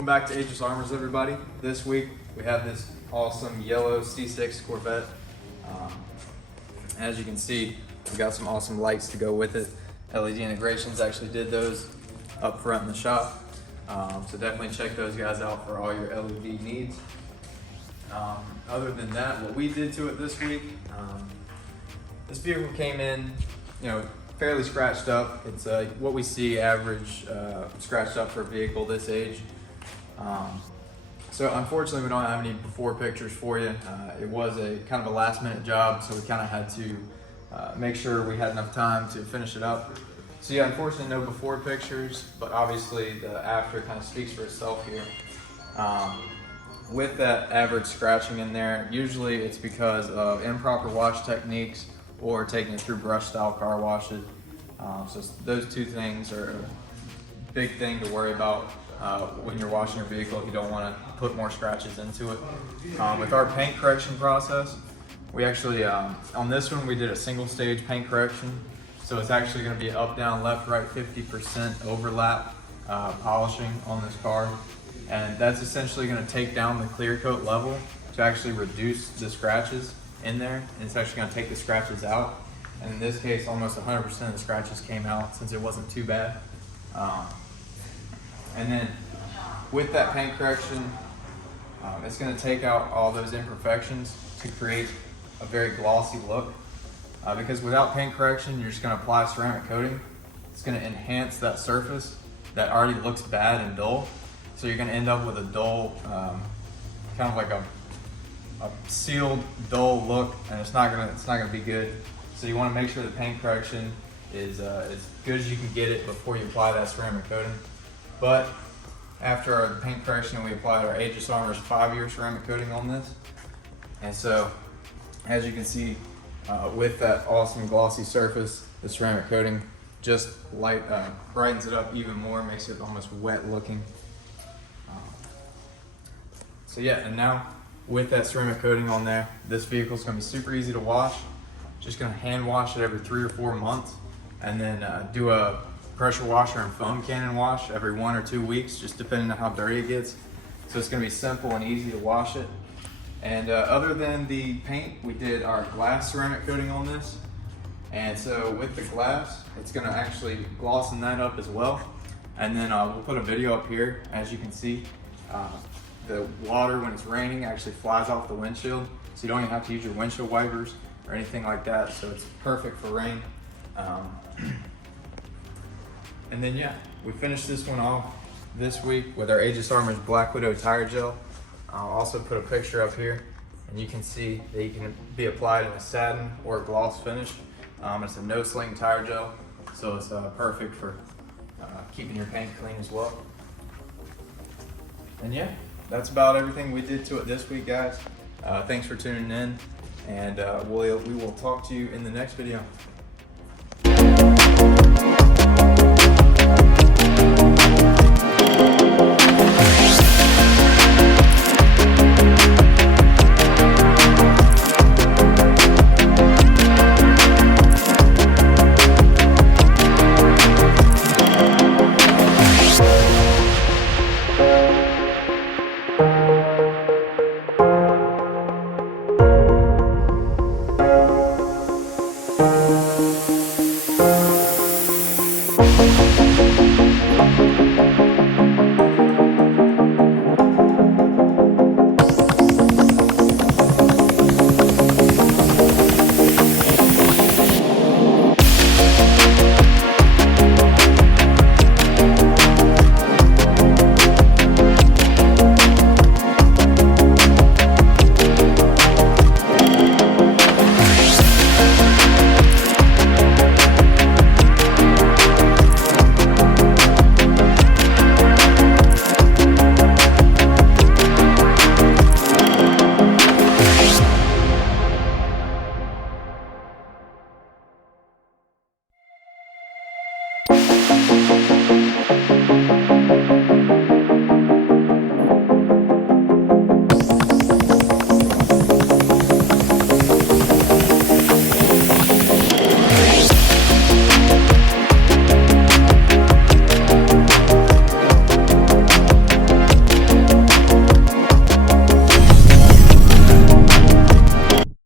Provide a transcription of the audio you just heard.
Welcome back to Aegis Armors, everybody. This week we have this awesome yellow C6 Corvette. As you can see, we got some awesome lights to go with it. LED Integrations actually did those up front in the shop. So definitely check those guys out for all your LED needs. Other than that, what we did to it this week, this vehicle came in, fairly scratched up. It's what we see average scratched up for a vehicle this age. So unfortunately, we don't have any before pictures for you. It was a kind of a last minute job, so we kind of had to make sure we had enough time to finish it up. So yeah, unfortunately no before pictures, but obviously the after kind of speaks for itself here. With that average scratching in there, usually it's because of improper wash techniques or taking it through brush style car washes. So those two things are a big thing to worry about when you're washing your vehicle if you don't want to put more scratches into it. With our paint correction process, we actually, on this one we did a single stage paint correction. So it's actually going to be up, down, left, right, 50% overlap polishing on this car. And that's essentially going to take down the clear coat level to actually reduce the scratches in there. And it's actually going to take the scratches out. And in this case, almost 100% of the scratches came out since it wasn't too bad. And then with that paint correction, it's going to take out all those imperfections to create a very glossy look. Because without paint correction, you're just going to apply ceramic coating. It's going to enhance that surface that already looks bad and dull. So you're going to end up with a dull, kind of like a sealed, dull look, and it's not going to be good. So you want to make sure the paint correction is as good as you can get it before you apply that ceramic coating. But after our paint correction, we applied our Aegis Armors 5-year ceramic coating on this. And so, as you can see, with that awesome glossy surface, the ceramic coating just brightens it up even more, makes it almost wet looking. So yeah, and now with that ceramic coating on there, this vehicle is going to be super easy to wash. Just going to hand wash it every 3 or 4 months, and then do a pressure washer and foam cannon wash every 1 or 2 weeks, just depending on how dirty it gets. So it's going to be simple and easy to wash it. And other than the paint, we did our glass ceramic coating on this. And so with the glass, it's going to actually glossen that up as well. And then we'll put a video up here. As you can see, the water when it's raining actually flies off the windshield. So you don't even have to use your windshield wipers or anything like that. So it's perfect for rain. And then yeah, we finished this one off this week with our Aegis Armors Black Widow tire gel. I'll also put a picture up here, and you can see that you can be applied in a satin or a gloss finish. It's a no sling tire gel, so it's perfect for keeping your paint clean as well. And yeah, that's about everything we did to it this week, guys. Thanks for tuning in, and we will talk to you in the next video.